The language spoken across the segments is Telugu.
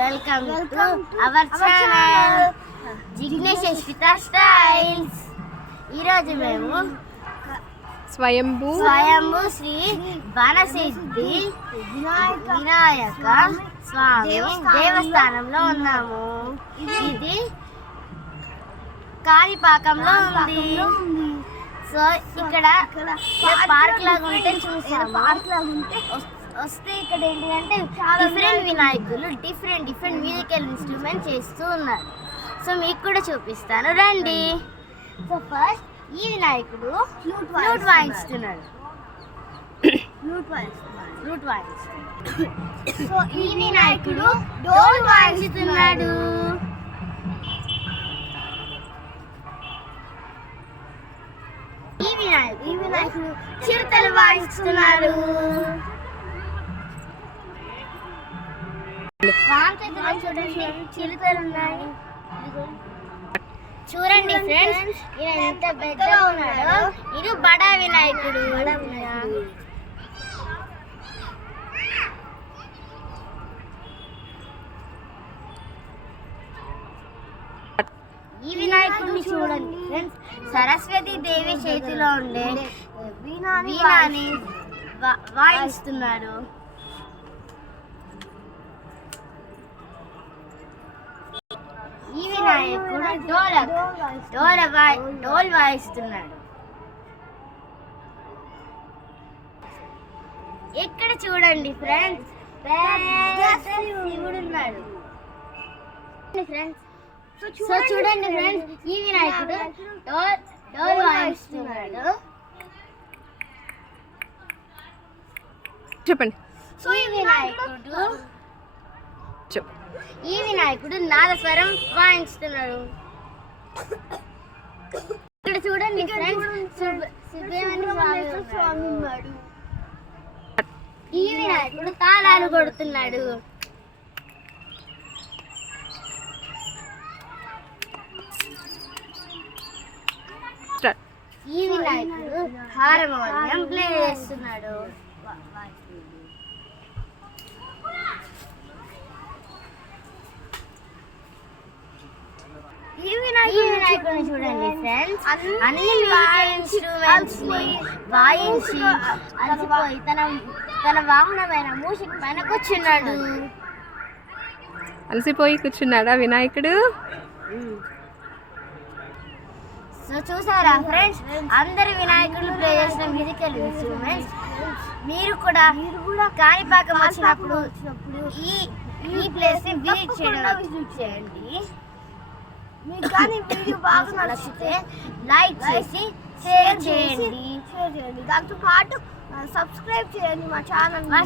Welcome to our channel Jignesh Yashvitha styles. ఈరోజు మేము స్వయంభూ శ్రీ వనసిద్ధి వినాయక స్వామి దేవస్థానంలో ఉన్నాము. ఇది కాణిపాకంలో ఉంది. సో ఇక్కడ పార్క్ లాగా ఉంటే చూసాము. వస్తే ఇక్కడ ఏంటంటే డిఫరెంట్ వినాయకులు డిఫరెంట్ మ్యూజికల్ ఇన్స్ట్రుమెంట్ చేస్తూ ఉన్నారు. సో మీకు కూడా చూపిస్తాను, రండి. సో ఫస్ట్ ఈ వినాయకుడు ఫ్లూట్ వాయిస్తున్నాడు. సో ఈ వినాయకుడు డోల్ వాయిస్తున్నాడు. ఈ వినాయకుడు చిరుతలు వాయిస్తున్నాడు. చిరుతలు ఉన్నాయి చూడండి ఫ్రెండ్స్. ఈయన ఎంత పెద్దగా ఉన్నాడో. ఇది బడా వినాయకుడు. ఈ వినాయకుడిని చూడండి ఫ్రెండ్స్. సరస్వతి దేవి చేతిలో ఉండే వీణాని వాయిస్తున్నాడు. ఈ వినాయకుడు డోల్ వాయిస్తున్నాడు. ఇక్కడ చూడండి ఫ్రెండ్స్, శివుడు ఉన్నాడు ఫ్రెండ్స్. సో చూడండి ఫ్రెండ్స్, ఈ వినాయకుడు డోల్ వాయిస్తున్నాడు. చెప్పండి. సో ఈ వినాయకుడు నాదస్వరం వాయిస్తున్నాడు. ఇక్కడ చూడండి ఫ్రెండ్స్, సుబ్రహ్మణ్య స్వామి ఉన్నాడు. ఈ వినాయకుడు తాళాలు కొడుతున్నాడు. ఈ వినాయకుడు హార్మోనియం ప్లే చేస్తున్నాడు. ఈ వినాయకుడిని చూడండి ఫ్రెండ్స్, అన్ని మ్యూజికల్ ఇన్స్ట్రుమెంట్స్ ని వాయించి అలసిపోయి తన వాహనమైన మూషిక పైన కూర్చున్నాడు. అలసిపోయి కూర్చున్నాడా వినాయకుడు? సో చూసారా ఫ్రెండ్స్, అందరు వినాయకుడు ప్లే చేసిన మ్యూజికల్ ఇన్స్ట్రుమెంట్స్. మీరు కూడా కాణిపాకం వచ్చినప్పుడు ఈ ప్లేస్ ని విజిట్ చేయండి. మీకు కానీ వీడియో బాగా నచ్చితే లైక్ చేసి షేర్ చేయండి. దాంతో పాటు సబ్స్క్రైబ్ చేయండి. మా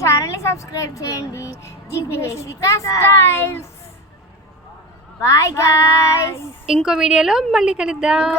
ఛానల్ని సబ్స్క్రైబ్ చేయండి. Jignesh Yashvitha styles. Bye guys. ఇంకో వీడియోలో మళ్ళీ కలుద్దాం.